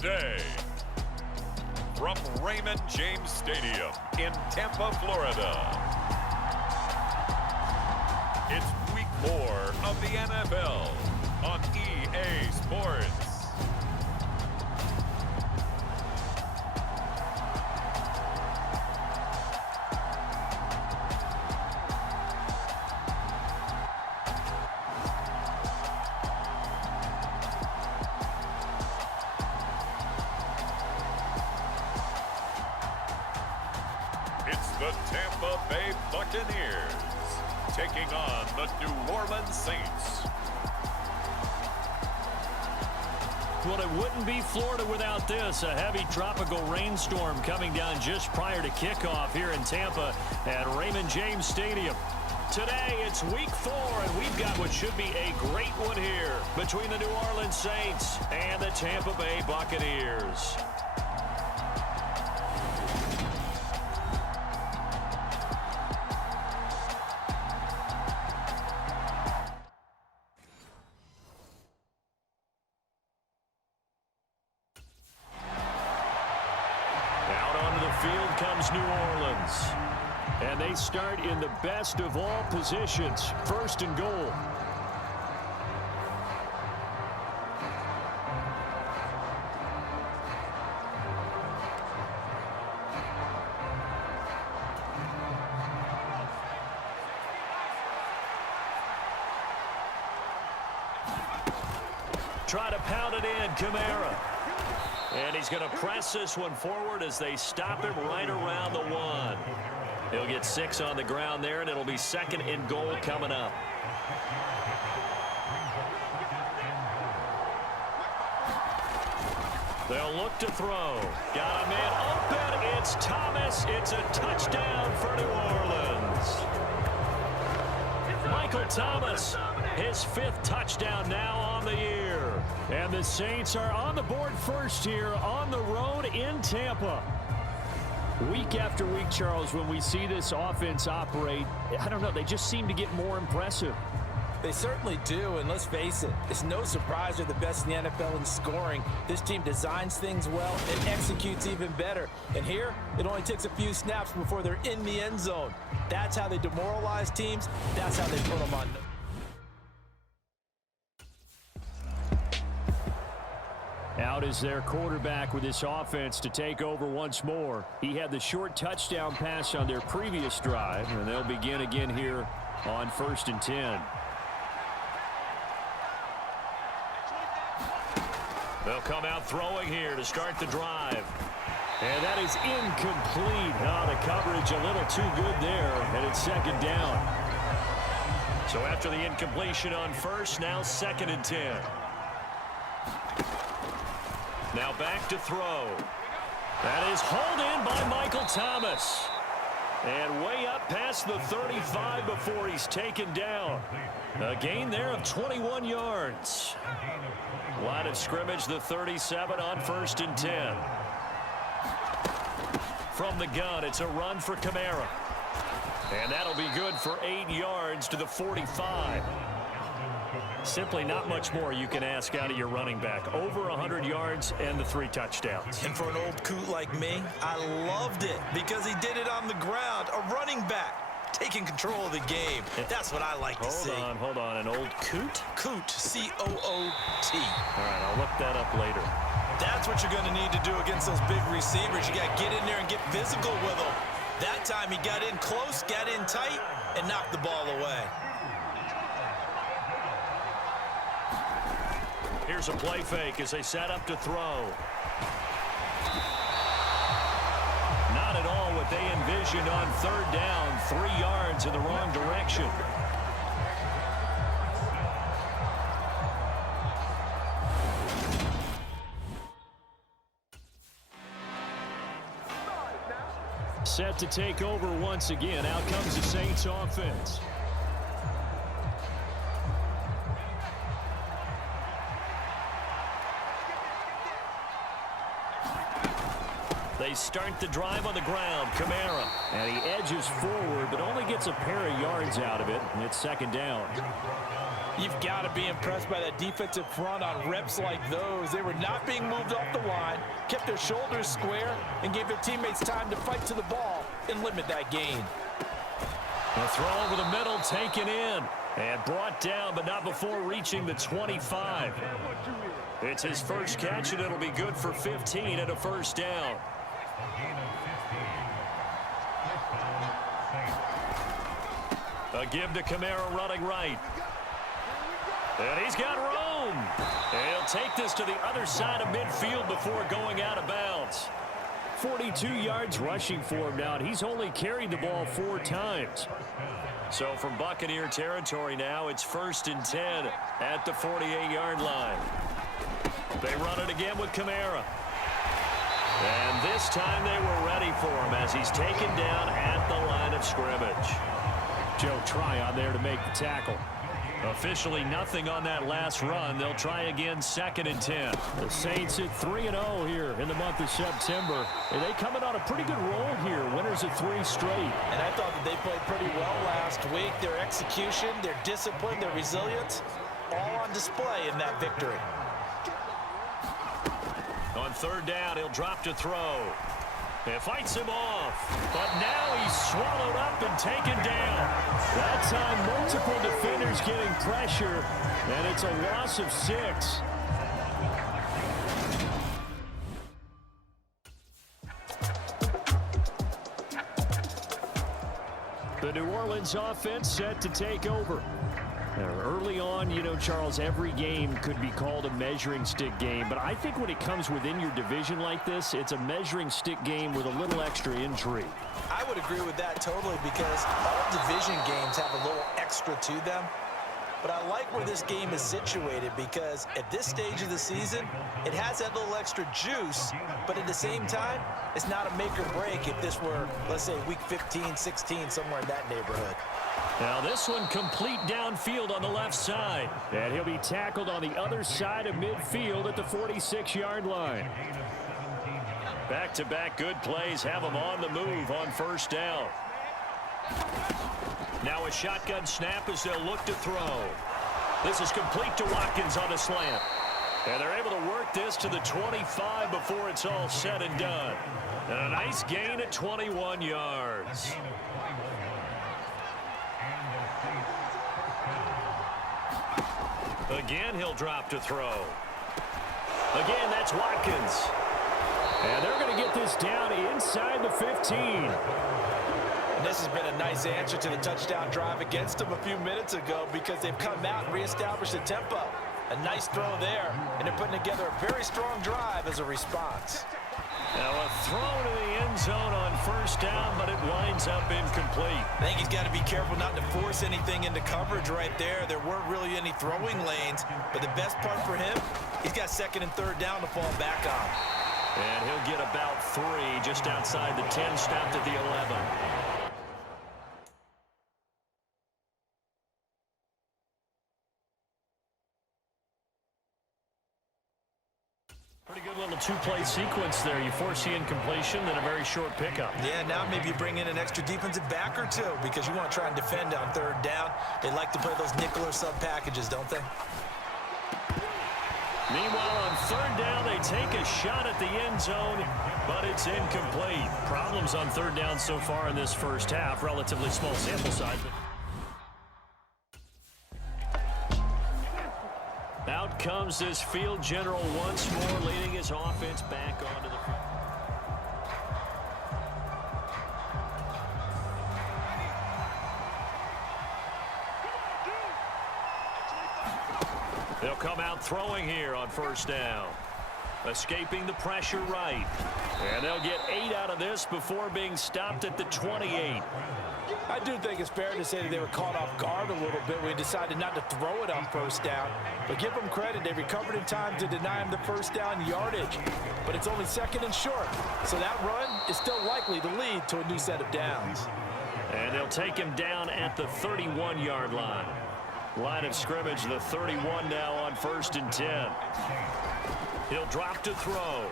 Today, from Raymond James Stadium in Tampa, Florida, it's week 4 of the NFL on EA Sports. It's the Tampa Bay Buccaneers taking on the New Orleans Saints. Well, it wouldn't be Florida without this. A heavy tropical rainstorm coming down just prior to kickoff here in Tampa at Raymond James Stadium. Today, it's week 4, and we've got what should be a great one here between the New Orleans Saints and the Tampa Bay Buccaneers. Field comes New Orleans, and they start in the best of all positions, first and goal. Try to pound it in, Kamara. And he's going to press this one forward as they stop him right around the 1. He'll get 6 on the ground there, and it'll be second and goal coming up. They'll look to throw. Got a man open. It's Thomas. It's a touchdown for New Orleans. Michael Thomas, his 5th touchdown now on the year. And the Saints are on the board first here on the road in Tampa. Week after week, Charles, when we see this offense operate, I don't know, they just seem to get more impressive. They certainly do, and let's face it, it's no surprise they're the best in the NFL in scoring. This team designs things well and executes even better. And here, it only takes a few snaps before they're in the end zone. That's how they demoralize teams. That's how they put them on. Out is their quarterback with this offense to take over once more. He had the short touchdown pass on their previous drive, and they'll begin again here on 1st and 10. They'll come out throwing here to start the drive. And that is incomplete. Oh, the coverage a little too good there, and it's second down. So after the incompletion on first, now 2nd and 10. Now back to throw. That is hauled in by Michael Thomas. And way up past the 35 before he's taken down. A gain there of 21 yards. Line of scrimmage, the 37 on 1st and 10. From the gun, it's a run for Kamara. And that'll be good for 8 yards to the 45. Simply not much more you can ask out of your running back. Over 100 yards and the 3 touchdowns. And for an old coot like me, I loved it because he did it on the ground. A running back taking control of the game. That's what I like to see. Hold on. An old coot? Coot, C-O-O-T. All right, I'll look that up later. That's what you're going to need to do against those big receivers. You got to get in there and get physical with them. That time he got in close, got in tight, and knocked the ball away. Here's a play fake as they set up to throw. Not at all what they envisioned on 3rd down. 3 yards in the wrong direction. Set to take over once again. Out comes the Saints offense. They start the drive on the ground. Kamara. And he edges forward, but only gets a pair of yards out of it. And it's second down. You've got to be impressed by that defensive front on reps like those. They were not being moved off the line, kept their shoulders square, and gave their teammates time to fight to the ball and limit that gain. The throw over the middle, taken in, and brought down, but not before reaching the 25. It's his first catch, and it'll be good for 15 and a first down. A give to Kamara running right. And he's got room. And he'll take this to the other side of midfield before going out of bounds. 42 yards rushing for him now, and he's only carried the ball 4 times. So from Buccaneer territory now, it's 1st and 10 at the 48-yard line. They run it again with Kamara. And this time they were ready for him as he's taken down at the line of scrimmage. Joe Tryon there to make the tackle. Officially nothing on that last run. They'll try again 2nd and 10. The Saints at 3-0 here in the month of September. And they coming on a pretty good roll here. Winners of 3 straight. And I thought that they played pretty well last week. Their execution, their discipline, their resilience, all on display in that victory. On 3rd down, he'll drop to throw. It fights him off, but now he's swallowed up and taken down. That time, multiple defenders getting pressure, and it's a loss of 6. The New Orleans offense set to take over. Early on, you know, Charles, every game could be called a measuring stick game. But I think when it comes within your division like this, it's a measuring stick game with a little extra intrigue. I would agree with that totally because all division games have a little extra to them. But I like where this game is situated because at this stage of the season, it has that little extra juice. But at the same time, it's not a make or break if this were, let's say, week 15, 16, somewhere in that neighborhood. Now this one complete downfield on the left side. And he'll be tackled on the other side of midfield at the 46-yard line. Back-to-back good plays have him on the move on 1st down. Now a shotgun snap as they'll look to throw. This is complete to Watkins on a slant. And they're able to work this to the 25 before it's all said and done. And a nice gain at 21 yards. Again, he'll drop to throw. Again, that's Watkins. And they're going to get this down inside the 15. And this has been a nice answer to the touchdown drive against them a few minutes ago because they've come out and reestablished the tempo. A nice throw there, and they're putting together a very strong drive as a response. Now a throw to the end zone on 1st down, but it winds up incomplete. I think he's got to be careful not to force anything into coverage right there. There weren't really any throwing lanes, but the best part for him, he's got 2nd and 3rd down to fall back on. And he'll get about 3 just outside the 10, stopped at the 11. Pretty good little 2-play sequence there. You force the incompletion, then a very short pickup. Yeah, now maybe you bring in an extra defensive back or 2 because you want to try and defend on 3rd down. They like to play those nickel or sub packages, don't they? Meanwhile, on 3rd down, they take a shot at the end zone, but it's incomplete. Problems on 3rd down so far in this first half. Relatively small sample size. Out comes this field general once more, leading his offense back onto the field. They'll come out throwing here on 1st down. Escaping the pressure right. And they'll get 8 out of this before being stopped at the 28. I do think it's fair to say that they were caught off guard a little bit when they decided not to throw it on 1st down. But give them credit, they recovered in time to deny him the 1st down yardage. But it's only 2nd and short, so that run is still likely to lead to a new set of downs. And they'll take him down at the 31-yard line. Line of scrimmage, the 31 now on 1st and 10. He'll drop to throw.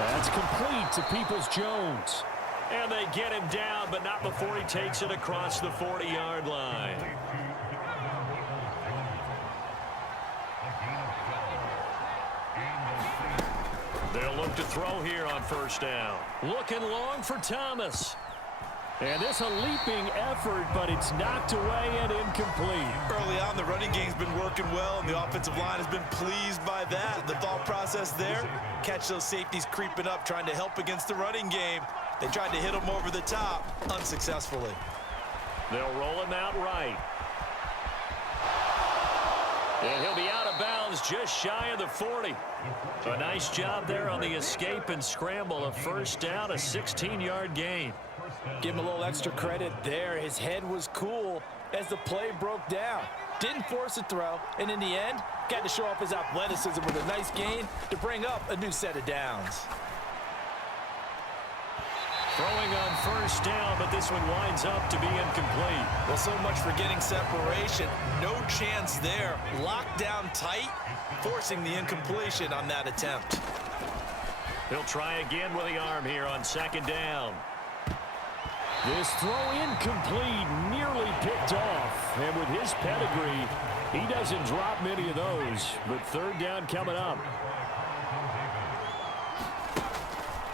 That's complete to Peoples-Jones. And they get him down, but not before he takes it across the 40-yard line. They'll look to throw here on first down. Looking long for Thomas. And this a leaping effort, but it's knocked away and incomplete. Early on, the running game's been working well, and the offensive line has been pleased by that. The thought process there, catch those safeties creeping up, trying to help against the running game. They tried to hit him over the top, unsuccessfully. They'll roll him out right. And he'll be out of bounds just shy of the 40. A nice job there on the escape and scramble. A first down, a 16-yard gain. Give him a little extra credit there. His head was cool as the play broke down. Didn't force a throw, and in the end, got to show off his athleticism with a nice gain to bring up a new set of downs. Throwing on first down, but this one winds up to be incomplete. Well, so much for getting separation. No chance there. Locked down tight, forcing the incompletion on that attempt. He'll try again with the arm here on second down. This throw incomplete, nearly picked off. And with his pedigree, he doesn't drop many of those. But third down coming up.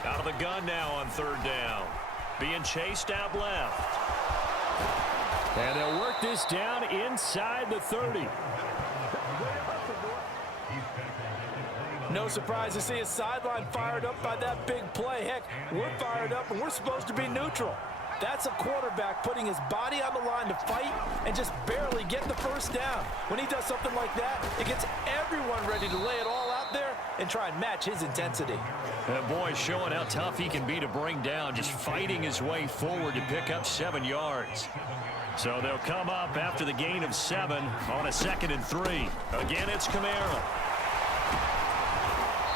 Out of the gun now on third down. Being chased out left. And they'll work this down inside the 30. No surprise to see his sideline fired up by that big play. Heck, we're fired up and we're supposed to be neutral. That's a quarterback putting his body on the line to fight and just barely get the first down. When he does something like that, it gets everyone ready to lay it all out there and try and match his intensity. That boy showing how tough he can be to bring down, just fighting his way forward to pick up 7 yards. So they'll come up after the gain of 7 on a 2nd and 3. Again, it's Kamara.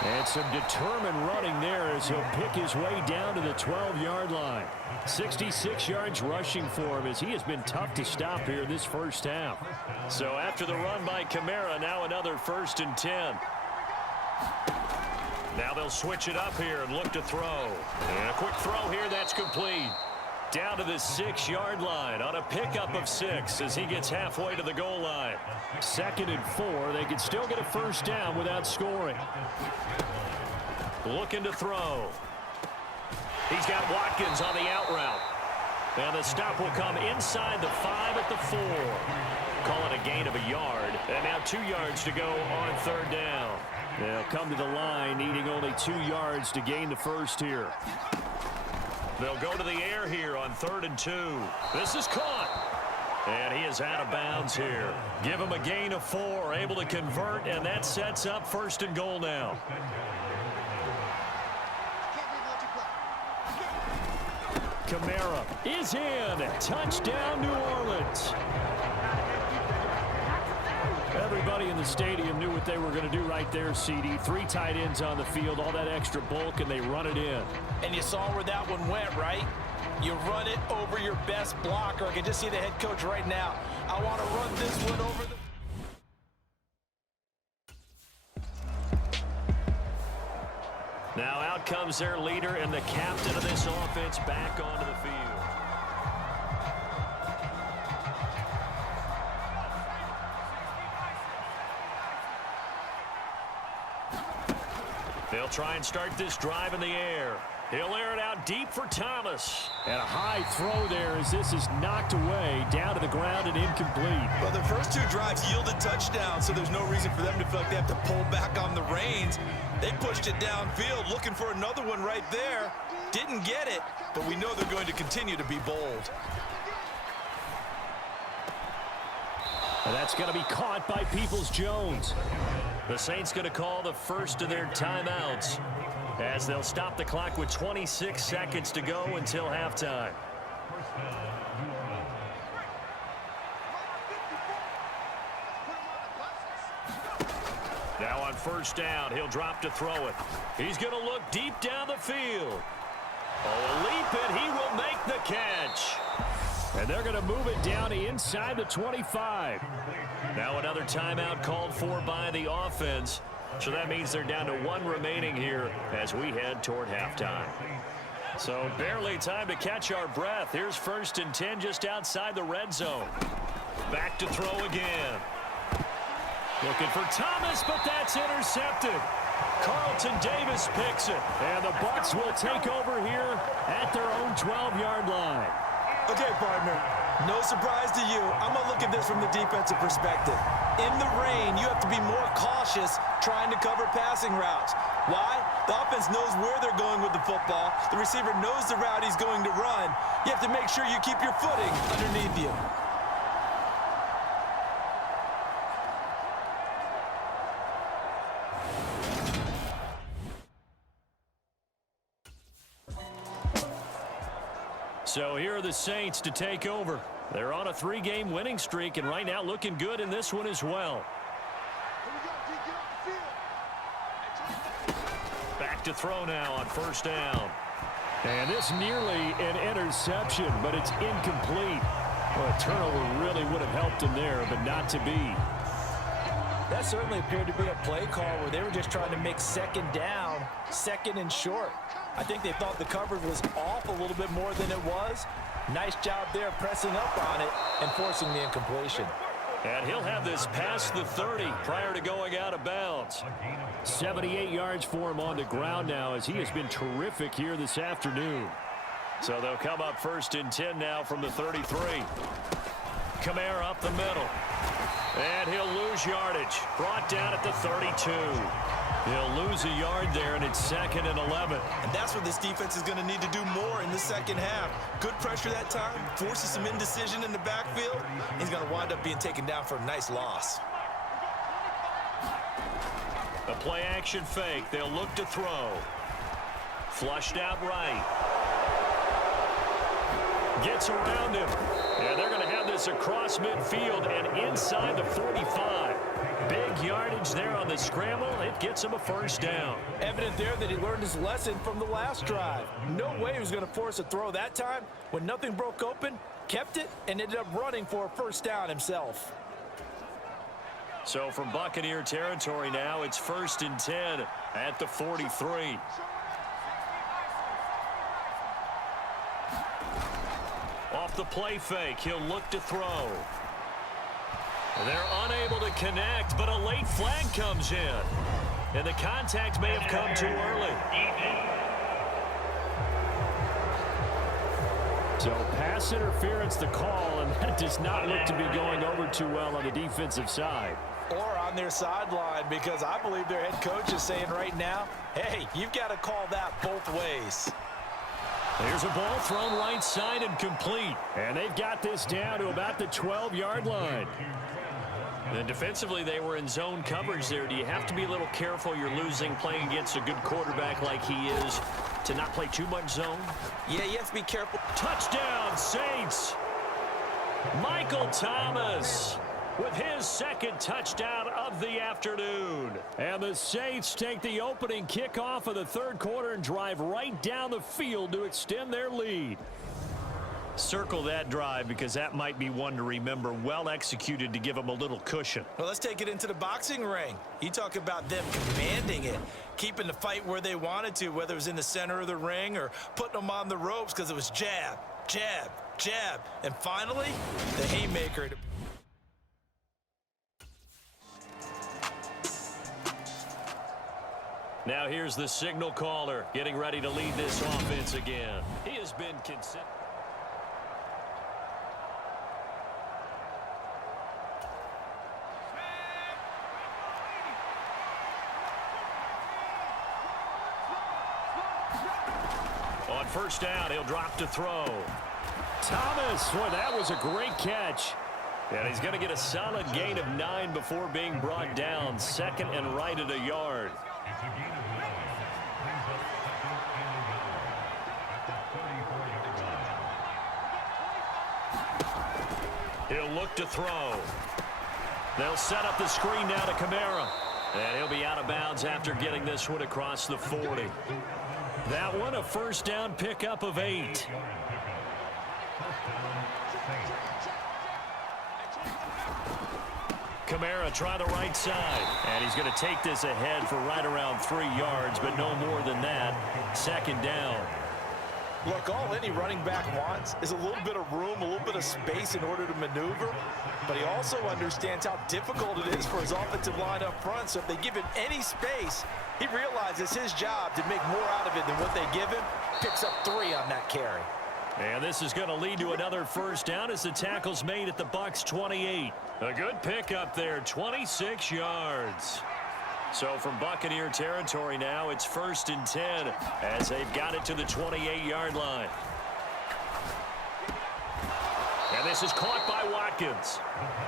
And some determined running there as he'll pick his way down to the 12-yard line. 66 yards rushing for him as he has been tough to stop here this first half. So after the run by Kamara, now another 1st and 10. Now they'll switch it up here and look to throw. And a quick throw here, that's complete. Down to the 6-yard line on a pickup of 6 as he gets halfway to the goal line. 2nd and 4. They could still get a first down without scoring. Looking to throw. He's got Watkins on the out route. And the stop will come inside the 5 at the 4. Call it a gain of a yard. And now 2 yards to go on third down. They'll come to the line needing only 2 yards to gain the first here. They'll go to the air here on 3rd and 2. This is caught. And he is out of bounds here. Give him a gain of 4, able to convert, and that sets up 1st and goal now. Kamara is in. Touchdown, New Orleans. Everybody in the stadium knew what they were going to do right there, CD. 3 tight ends on the field, all that extra bulk, and they run it in. And you saw where that one went, right? You run it over your best blocker. I can just see the head coach right now. I want to run this one over the... Now out comes their leader and the captain of this offense back onto the field. They'll try and start this drive in the air. He'll air it out deep for Thomas. And a high throw there as this is knocked away, down to the ground and incomplete. Well, the first 2 drives yielded touchdowns, so there's no reason for them to feel like they have to pull back on the reins. They pushed it downfield, looking for another one right there. Didn't get it, but we know they're going to continue to be bold. And that's going to be caught by Peoples-Jones. The Saints going to call the first of their timeouts as they'll stop the clock with 26 seconds to go until halftime. Now on first down, he'll drop to throw it. He's going to look deep down the field. Oh, a leap, and he will make the catch. And they're going to move it down inside the 25. Now another timeout called for by the offense So that means they're down to 1 remaining here as we head toward halftime. So barely time to catch our breath. Here's 1st and 10 just outside the red zone. Back to throw again. Looking for Thomas, but that's intercepted. Carlton Davis picks it. And the Bucs will take over here at their own 12-yard line. Okay, partner, no surprise to you. I'm going to look at this from the defensive perspective. In the rain, you have to be more cautious trying to cover passing routes. Why? The offense knows where they're going with the football. The receiver knows the route he's going to run. You have to make sure you keep your footing underneath you. So here are the Saints to take over. They're on a 3-game winning streak, and right now looking good in this one as well. Back to throw now on 1st down. And this nearly an interception, but it's incomplete. Well, a turnover really would have helped him there, but not to be. That certainly appeared to be a play call where they were just trying to make 2nd down, 2nd and short. I think they thought the coverage was off a little bit more than it was. Nice job there pressing up on it and forcing the incompletion. And he'll have this past the 30 prior to going out of bounds. 78 yards for him on the ground now as he has been terrific here this afternoon. So they'll come up 1st and 10 now from the 33. Kamara up the middle. And he'll lose yardage. Brought down at the 32. He'll lose a yard there, and it's 2nd and 11. And that's what this defense is going to need to do more in the second half. Good pressure that time, forces some indecision in the backfield. He's going to wind up being taken down for a nice loss. A play-action fake. They'll look to throw. Flushed out right. Gets around him. And they're going to have this across midfield and inside the 45. Big yardage there on the scramble. It gets him a 1st down. Evident there that he learned his lesson from the last drive. No way he was going to force a throw that time. When nothing broke open, kept it, and ended up running for a 1st down himself. So from Buccaneer territory now, it's 1st and 10 at the 43. Off the play fake, he'll look to throw. They're unable to connect, but a late flag comes in. And the contact may have come too early. So pass interference the call, and that does not look to be going over too well on the defensive side. Or on their sideline, because I believe their head coach is saying right now, hey, you've got to call that both ways. There's a ball thrown right side and complete. And they've got this down to about the 12-yard line. And defensively, they were in zone coverage there. Do you have to be a little careful? You're losing playing against a good quarterback like he is to not play too much zone? Yeah, you have to be careful. Touchdown, Saints. Michael Thomas with his 2nd touchdown of the afternoon. And the Saints take the opening kickoff of the 3rd quarter and drive right down the field to extend their lead. Circle that drive because that might be one to remember. Well executed to give them a little cushion. Well, let's take it into the boxing ring. You talk about them commanding it, keeping the fight where they wanted to, whether it was in the center of the ring or putting them on the ropes because it was jab, jab, jab. And finally, the haymaker. Now here's the signal caller getting ready to lead this offense again. He has been consistent. On 1st down, he'll drop to throw. Thomas, boy, that was a great catch. And he's going to get a solid gain of 9 before being brought down. 2nd and right at a yard. He'll look to throw. They'll set up the screen now to Kamara. And he'll be out of bounds after getting this one across the 40. That one a 1st down pickup of 8. Kamara try the right side. And he's going to take this ahead for right around 3 yards, but no more than that. Second down. Look, all any running back wants is a little bit of room, a little bit of space in order to maneuver. But he also understands how difficult it is for his offensive line up front. So if they give him any space, he realizes his job to make more out of it than what they give him. Picks up 3 on that carry. And this is going to lead to another first down as the tackle's made at the Bucs 28. A good pickup there, 26 yards. So from Buccaneer territory now, it's 1st and 10 as they've got it to the 28-yard line. And this is caught by Watkins.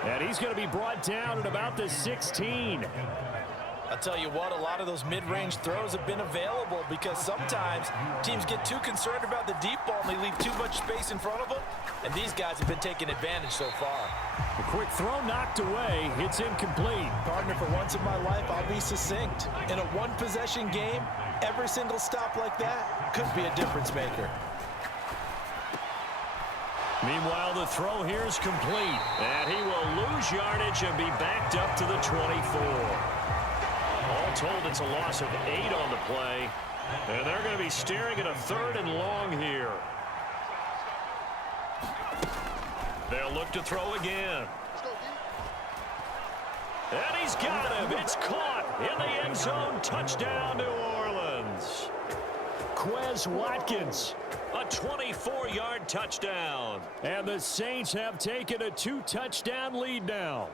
And he's going to be brought down at about the 16. I'll tell you what, a lot of those mid-range throws have been available because sometimes teams get too concerned about the deep ball and they leave too much space in front of them. And these guys have been taking advantage so far. A quick throw knocked away. It's incomplete. Partner, for once in my life, I'll be succinct. In a one-possession game, every single stop like that could be a difference maker. Meanwhile, the throw here is complete. And he will lose yardage and be backed up to the 24. All told, it's a loss of 8 on the play. And they're going to be staring at a 3rd and long here. They'll look to throw again. And he's got him. It's caught in the end zone. Touchdown, New Orleans. Quez Watkins. A 24-yard touchdown. And the Saints have taken a 2-touchdown lead now.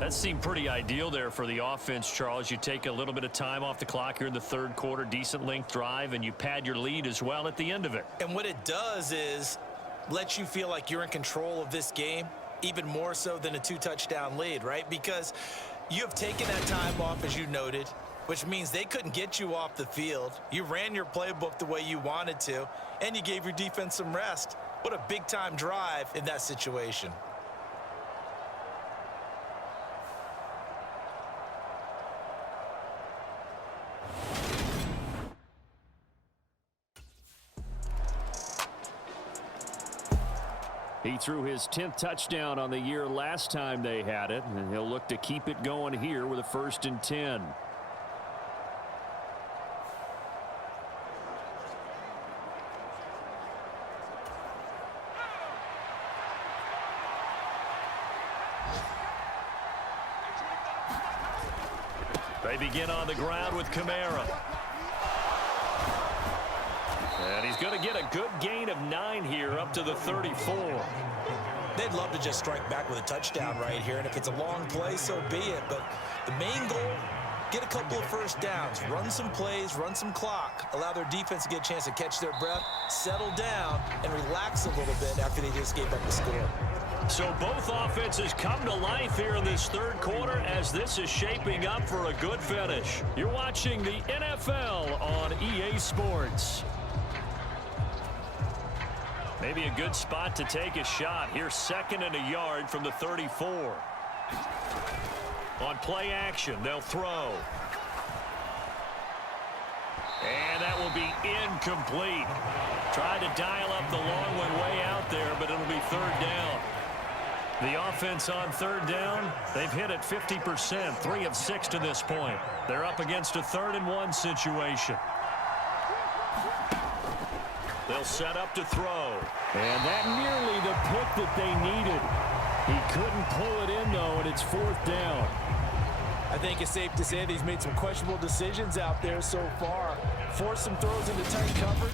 That seemed pretty ideal there for the offense, Charles. You take a little bit of time off the clock here in the 3rd quarter, decent length drive, and you pad your lead as well at the end of it. And what it does is let you feel like you're in control of this game, even more so than a 2-touchdown lead, right? Because you have taken that time off, as you noted, which means they couldn't get you off the field. You ran your playbook the way you wanted to, and you gave your defense some rest. What a big-time drive in that situation. He threw his 10th touchdown on the year last time they had it, and he'll look to keep it going here with a 1st and 10. They begin on the ground with Kamara. And he's going to get a good gain of 9 here up to the 34. They'd love to just strike back with a touchdown right here, and if it's a long play, so be it. But the main goal, get a couple of first downs, run some plays, run some clock, allow their defense to get a chance to catch their breath, settle down, and relax a little bit after they just gave up the score. So both offenses come to life here in this 3rd quarter as this is shaping up for a good finish. You're watching the NFL on EA Sports. Maybe a good spot to take a shot. Here's 2nd and a yard from the 34. On play action, they'll throw. And that will be incomplete. Tried to dial up the long one way out there, but it'll be 3rd down. The offense on 3rd down, they've hit it 50%, 3 of 6 to this point. They're up against a 3rd and 1 situation. They'll set up to throw. And that nearly the pick that they needed. He couldn't pull it in, though, and it's 4th down. I think it's safe to say that he's made some questionable decisions out there so far. Forced some throws into tight coverage.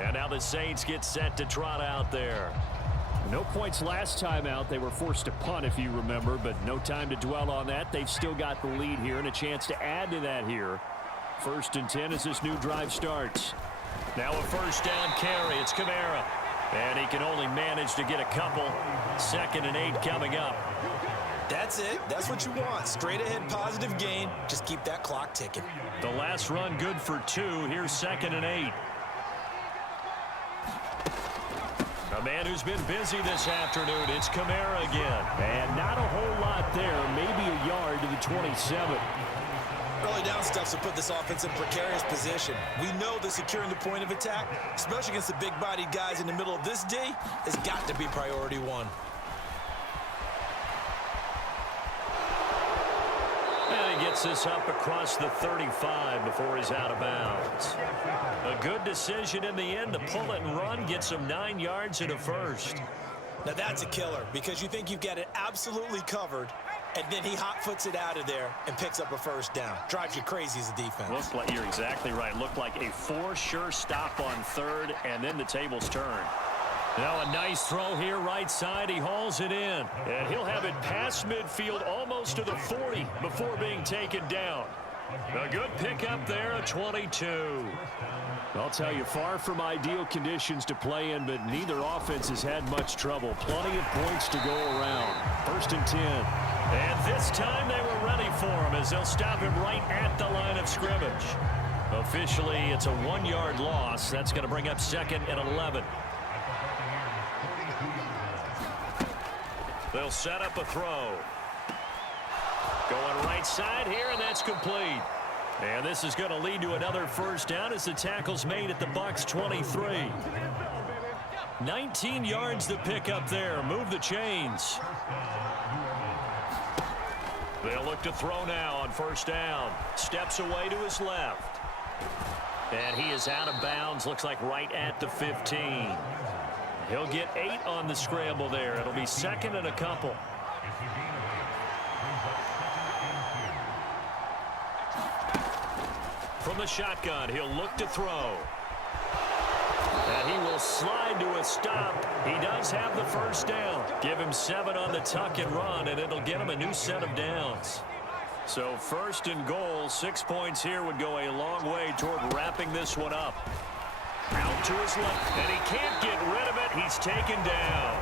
And now the Saints get set to trot out there. No points last time out. They were forced to punt, if you remember, but no time to dwell on that. They've still got the lead here and a chance to add to that here. 1st and 10 as this new drive starts. Now a 1st down carry. It's Kamara. And he can only manage to get a couple. 2nd and 8 coming up. That's it. That's what you want. Straight ahead positive gain. Just keep that clock ticking. The last run good for 2. Here's 2nd and 8. A man who's been busy this afternoon. It's Kamara again. And not a whole lot there. Maybe a yard to the 27. Early down steps will put this offense in precarious position. We know that securing the point of attack, especially against the big-bodied guys in the middle of this D, has got to be priority one. And he gets this up across the 35 before he's out of bounds. A good decision in the end to pull it and run, gets him 9 yards and a first. Now that's a killer because you think you've got it absolutely covered, and then he hot-foots it out of there and picks up a first down. Drives you crazy as a defense. Looks like you're exactly right. Looked like a for-sure stop on third, and then the tables turn. Now a nice throw here, right side. He hauls it in, and he'll have it past midfield almost to the 40 before being taken down. A good pickup there, a 22. I'll tell you, far from ideal conditions to play in, but neither offense has had much trouble. Plenty of points to go around. 1st and 10. And this time they were ready for him as they'll stop him right at the line of scrimmage. Officially, it's a 1-yard loss. That's going to bring up 2nd and 11. They'll set up a throw. Going right side here, and that's complete. And this is going to lead to another first down as the tackle's made at the Bucs 23. 19 yards to pick up there. Move the chains. They'll look to throw now on first down. Steps away to his left. And he is out of bounds. Looks like right at the 15. He'll get 8 on the scramble there. It'll be 2nd and a couple. From the shotgun, he'll look to throw. And he will slide to a stop. He does have the first down. Give him 7 on the tuck and run, and it'll get him a new set of downs. So 1st and goal, 6 points here would go a long way toward wrapping this one up. Out to his left, and he can't get rid of it. He's taken down.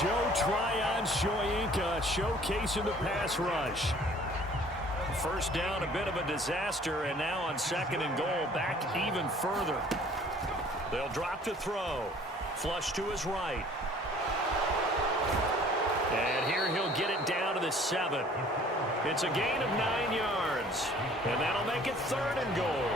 Joe Tryon-Shoyinka showcasing the pass rush. First down, a bit of a disaster, and now on 2nd and goal, back even further. They'll drop to throw. Flush to his right. And here he'll get it down to the 7. It's a gain of 9 yards, and that'll make it 3rd and goal.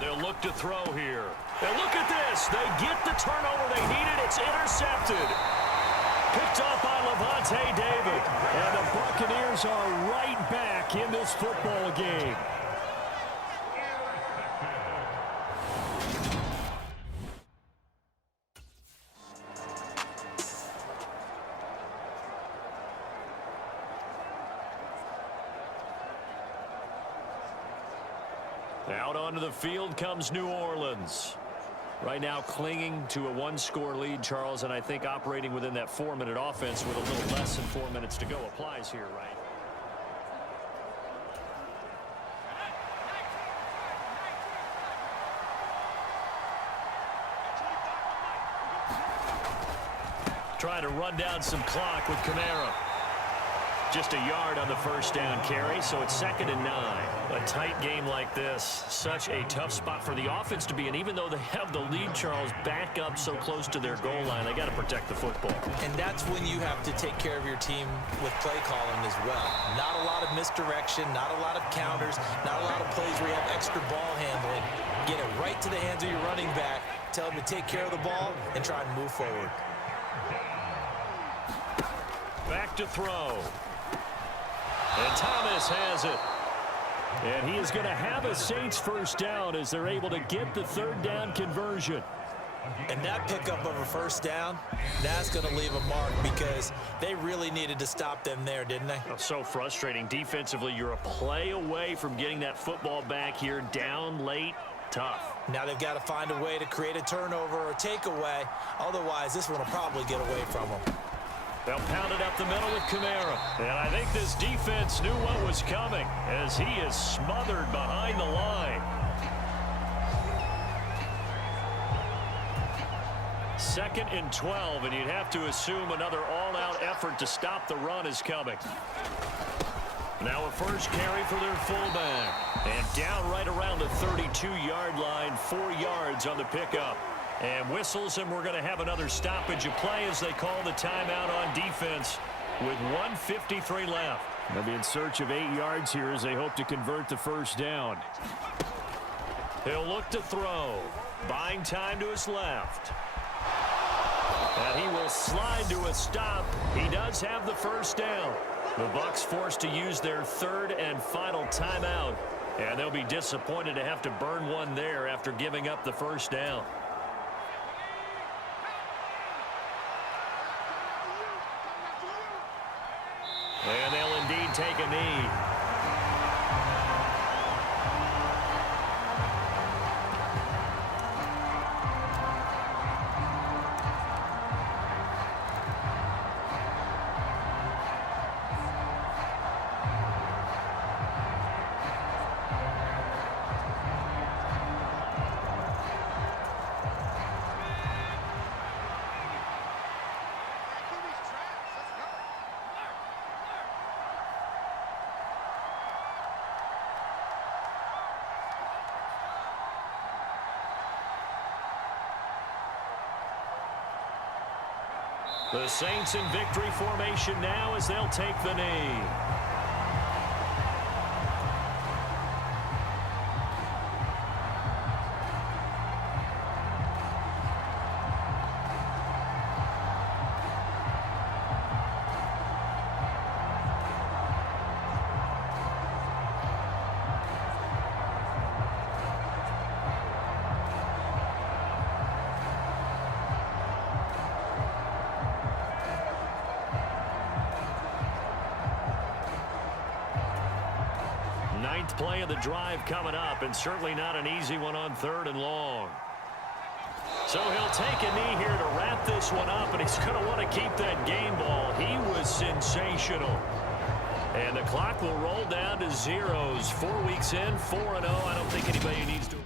They'll look to throw here. And look at this. They get the turnover they needed. It's intercepted. Picked off by Levante David. And the Buccaneers are right back in this football game. Out onto the field comes New Orleans. Right now clinging to a 1-score lead, Charles, and I think operating within that 4-minute offense with a little less than 4 minutes to go applies here, right? Trying to run down some clock with Kamara. Just a yard on the first down carry, so it's 2nd and 9. A tight game like this, such a tough spot for the offense to be in. Even though they have the lead, Charles, back up so close to their goal line, they got to protect the football. And that's when you have to take care of your team with play calling as well. Not a lot of misdirection, not a lot of counters, not a lot of plays where you have extra ball handling. Get it right to the hands of your running back, tell him to take care of the ball, and try and move forward. Back to throw. And Thomas has it. And he is going to have a Saints first down as they're able to get the 3rd down conversion. And that pickup of a first down, that's going to leave a mark because they really needed to stop them there, didn't they? Oh, so frustrating. Defensively, you're a play away from getting that football back here. Down late, tough. Now they've got to find a way to create a turnover or takeaway. Otherwise, this one will probably get away from them. They'll pound it up the middle with Kamara. And I think this defense knew what was coming as he is smothered behind the line. 2nd and 12, and you'd have to assume another all-out effort to stop the run is coming. Now a first carry for their fullback. And down right around the 32-yard line, 4 yards on the pickup. And whistles, and we're going to have another stoppage of play as they call the timeout on defense with 1:53 left. They'll be in search of 8 yards here as they hope to convert the first down. He'll look to throw. Buying time to his left. And he will slide to a stop. He does have the first down. The Bucs forced to use their third and final timeout. And they'll be disappointed to have to burn one there after giving up the first down. And they'll indeed take a knee. The Saints in victory formation now as they'll take the knee. Ninth play of the drive coming up, and certainly not an easy one on 3rd and long. So he'll take a knee here to wrap this one up, and he's going to want to keep that game ball. He was sensational. And the clock will roll down to zeros. 4 weeks in, 4-0. I don't think anybody needs to...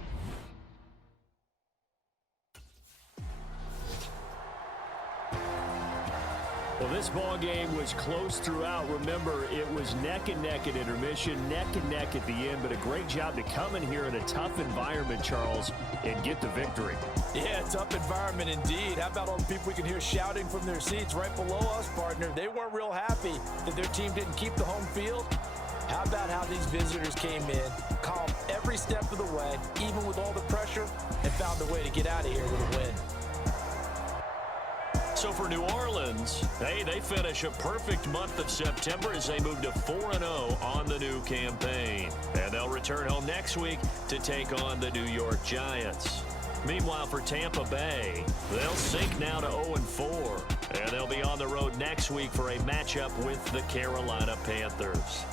Well, this ball game was close throughout. Remember, it was neck and neck at intermission, neck and neck at the end, but a great job to come in here in a tough environment, Charles, and get the victory. Yeah, tough environment indeed. How about all the people we can hear shouting from their seats right below us, partner? They weren't real happy that their team didn't keep the home field. How about how these visitors came in, calm every step of the way, even with all the pressure, and found a way to get out of here with a win. So for New Orleans, hey, they finish a perfect month of September as they move to 4-0 on the new campaign. And they'll return home next week to take on the New York Giants. Meanwhile, for Tampa Bay, they'll sink now to 0-4. And they'll be on the road next week for a matchup with the Carolina Panthers.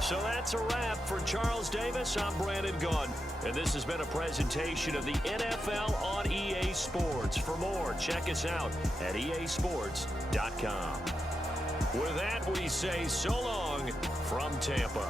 So that's a wrap. For Charles Davis, I'm Brandon Gaudin. And this has been a presentation of the NFL on EA Sports. For more, check us out at easports.com. With that, we say so long from Tampa.